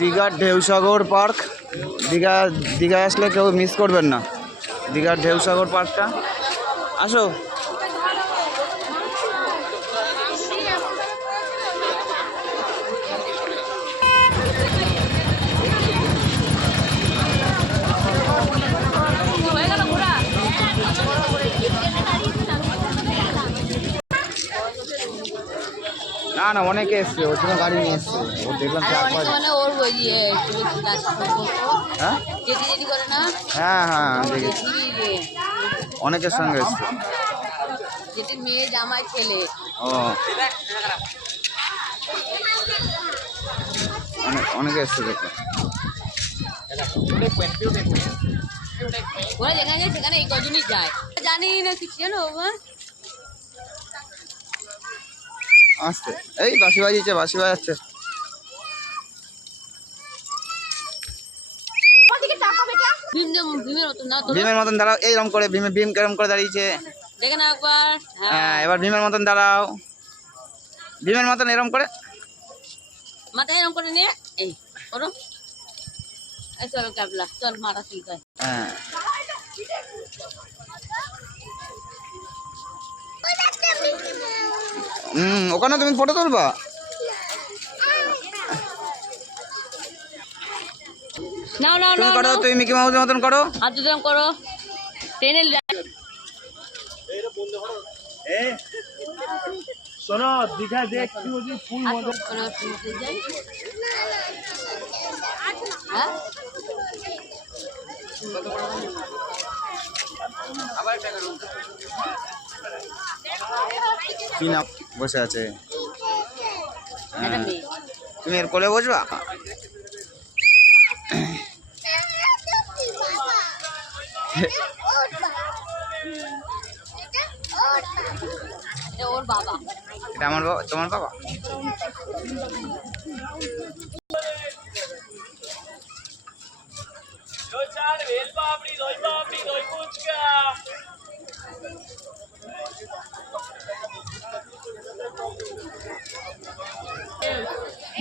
দীঘার ঢেউসাগর পার্ক। দীঘায় আসলে কেউ মিস করবেন না দীঘার ঢেউসাগর পার্কটা। আসো। না না, অনেকে এসছে, ওর জন্য গাড়ি নিয়ে এসছে। ও দেখলাম হ্যাঁ হ্যাঁ দেখেছি, অনেকের সঙ্গে এসছে। মেয়ে জামাই ছেলে। ও অনেকে এসছে দেখলাম। ওরা যেখানে যায় সেখানে এই কজনই যায়, জানি না কিছু জানো। আসতে এই বাঁশি বাজিয়েছে, বাঁশি বাজাচ্ছে। ভীমের মতন দাঁড়াও, এইরকম করে ভীম কেরম করে দাঁড়িয়েছে দেখে না একবার। হ্যাঁ, এবার ভীমের মতন দাঁড়াও, ভীমের মতন এরকম করে মাথা এরকম করে নিয়ে এই করো। চলো ক্যাবলা, চল মারা ঠিক হয়। হ্যাঁ ওখানে তুমি ফটো তুলবা। নাও নাও তুমি করো, তুমি মিকি মাউসের মতন করো, হাত দুটো করো। ট্রেনে শোনো, দীঘায় দেখছি ফুল মজা। কি না বসে আছে, তুমি এর কোলে বসবা। ওর বাবা, এটা আমার বাবা, তোমার বাবা।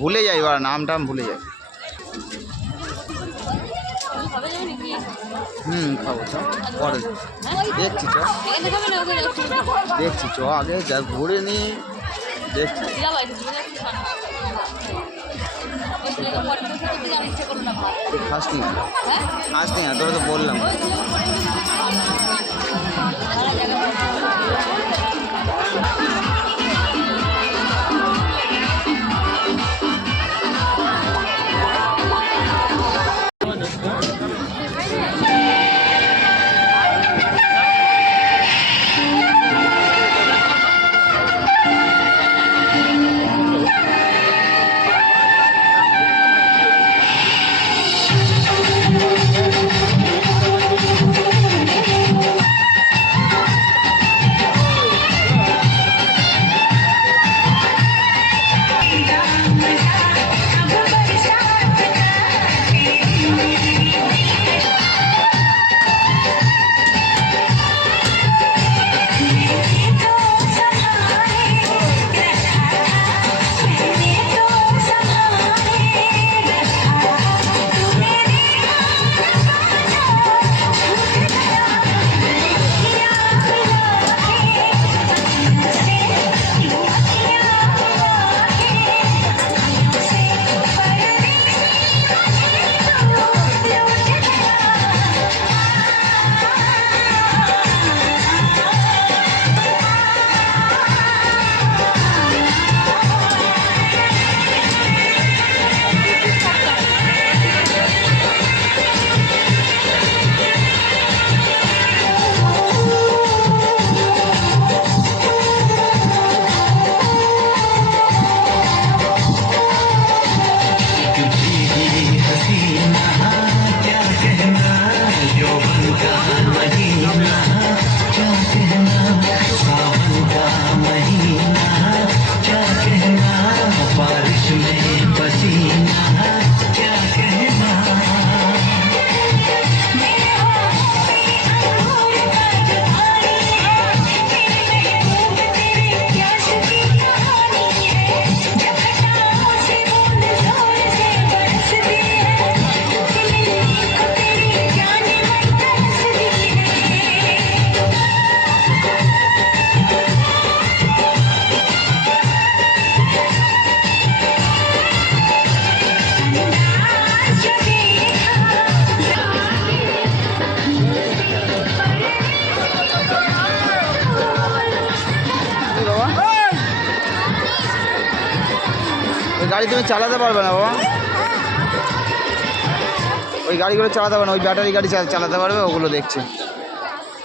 ভুলে যাই, ওরা নাম টাম ভুলে যাই। খাবো চ, পরে দেখছি চ, দেখছি চ, আগে যা ঘুরে নি দেখছি। খাস নি তোরা তো বললাম। গাড়ি তুমি চালাতে পারবে না বাবা, ওই গাড়িগুলো চালাতে পারবে না, ওই ব্যাটারি গাড়ি চালাতে পারবে, ওগুলো দেখছে।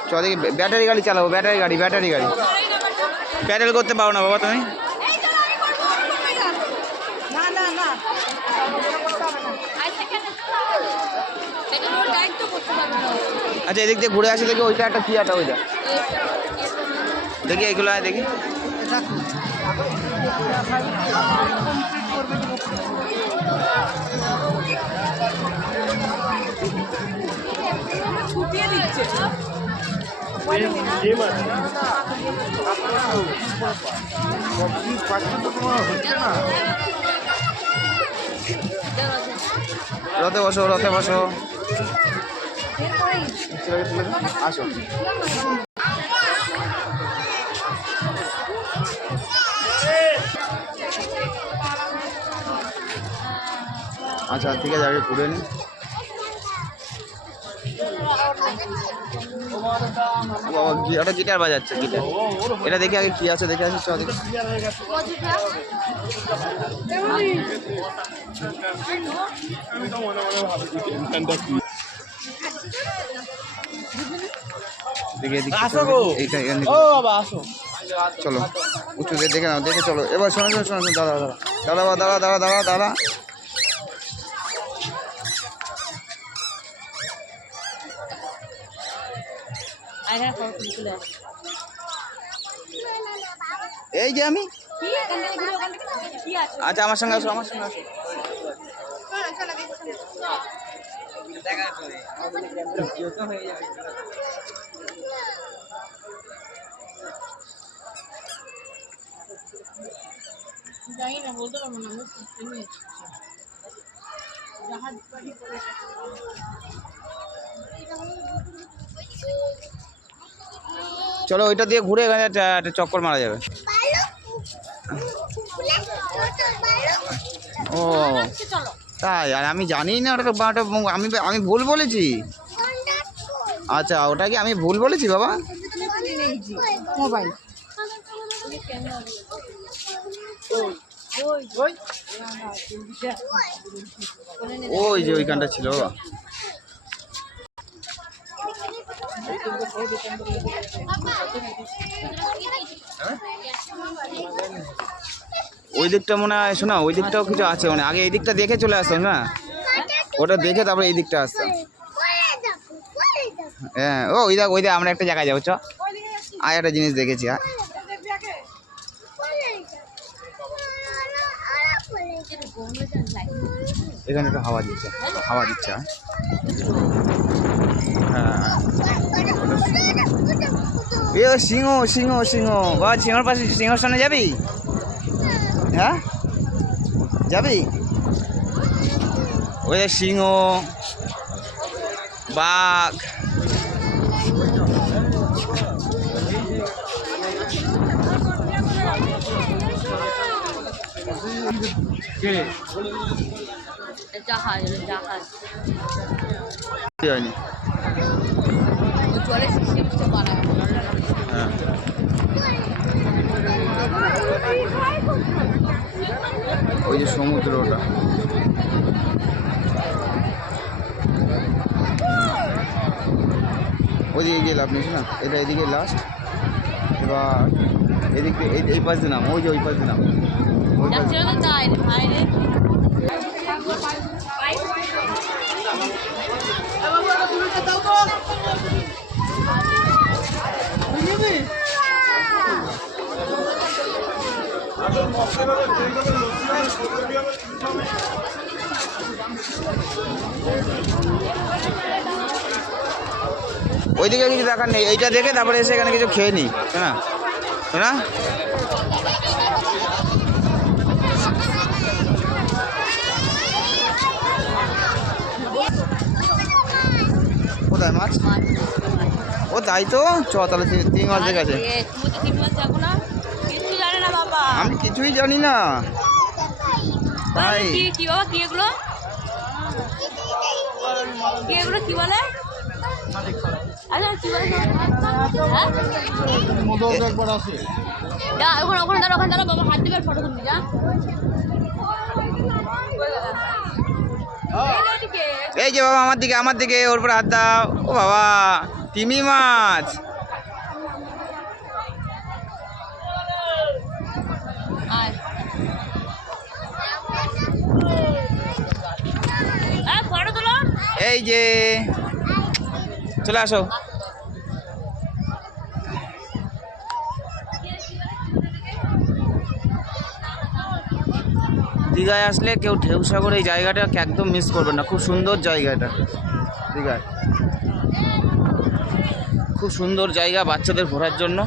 চল দেখি ব্যাটারি গাড়ি চালাবো, ব্যাটারি গাড়ি প্যাডেল করতে পারো না বাবা তুমি? আচ্ছা এদিক দিয়ে ঘুরে আসি দেখি, ওইটা একটা কি একটা ওইটা দেখি, এগুলো দেখি। ছুটিয়ে দিচ্ছে রথে বসো, রথে বসো, আসো। আচ্ছা ঠিক আছে, আগে ঘুরে নি। বাবা একটা গিটার বাজাচ্ছে, গিটার, এটা দেখে আগে কি আছে দেখে আসি। চল দেখি। চলো উঁচু দেখে নাও, দেখে চলো এবার। শোনো শোনো শোনো, দাঁড়া দাঁড়া দাঁড়া দাঁড়া দাঁড়া দাঁড়া দাঁড়া। এই যে আমি, আচ্ছা আমার সঙ্গে আসো, আমার সঙ্গে আসো। জানি না, বলতে পারবো না। চলো ওইটা দিয়ে ঘুরে এখানে একটা চক্কর মারা যাবে। ও তাই, আর আমি জানি না ওটা, আমি ভুল বলেছি। আচ্ছা ওটা কি আমি ভুল বলেছি বাবা? মোবাইল ওই যে ওইখানটা ছিল। ওই দিকটা মনে হয়, শোনা ওই দিকটাও কিছু আছে, মানে আগে এই দিকটা দেখে চলে আসতাম না, ওটা দেখে তারপরে এই দিকটা আসতাম। হ্যাঁ ও ওই দেখ, ওই দেখ আমরা একটা জায়গায় যাবো, চ আর একটা জিনিস দেখেছি। হ্যাঁ এখানে একটু হাওয়া দিচ্ছে, হাওয়া দিচ্ছে। হ্যাঁ এ সিংহ সিংহ সিংহ, বা সিংহর পাশে, সিংহর সামনে যাবি? হ্যাঁ যাবি? ওই সিংহ, বাঘ, জাহাজ জাহাজ হয়নি। জলে সিস্টেম বানায়। হ্যাঁ ওই যে সমুদ্র, ওটা ওইদিকে গিয়ে লাভ নিস না, এটা এদিকে লাস্ট। এবার এদিকে এই পাশ দিয়ে নাম, ওই যে ওই পাশ দিয়ে নাম, ওই পাশ। ওইদিকে কিছু দেখার নেই, এইটা দেখে তারপরে এসে এখানে কিছু খেয়ে নিই, না না কোথায় মাছ? ও তাই তো, চ তাহলে 3 মাস দেখে আছে। আমি কিছুই জানি না ভাই। কি বাবা, কি এগুলো, কি এগুলো, কি বলে? আচ্ছা কি বলে? ওখানে দাঁড়া, ওখানে দাঁড়া বাবা, হাত দিবে, ফটো তুলবি যা। এই যে বাবা আমার দিকে ওর উপরে হাত দাও। ও বাবা তিমি মাছ। আয় ফটো তোলো। এই যে চলে আসো। দীঘায় আসলে কেউ ঢেউসাগর এই জায়গাটাকে একদম মিস করবেন না, খুব সুন্দর জায়গাটা। দীঘায় খুব সুন্দর জায়গা বাচ্চাদের ঘোরার জন্য।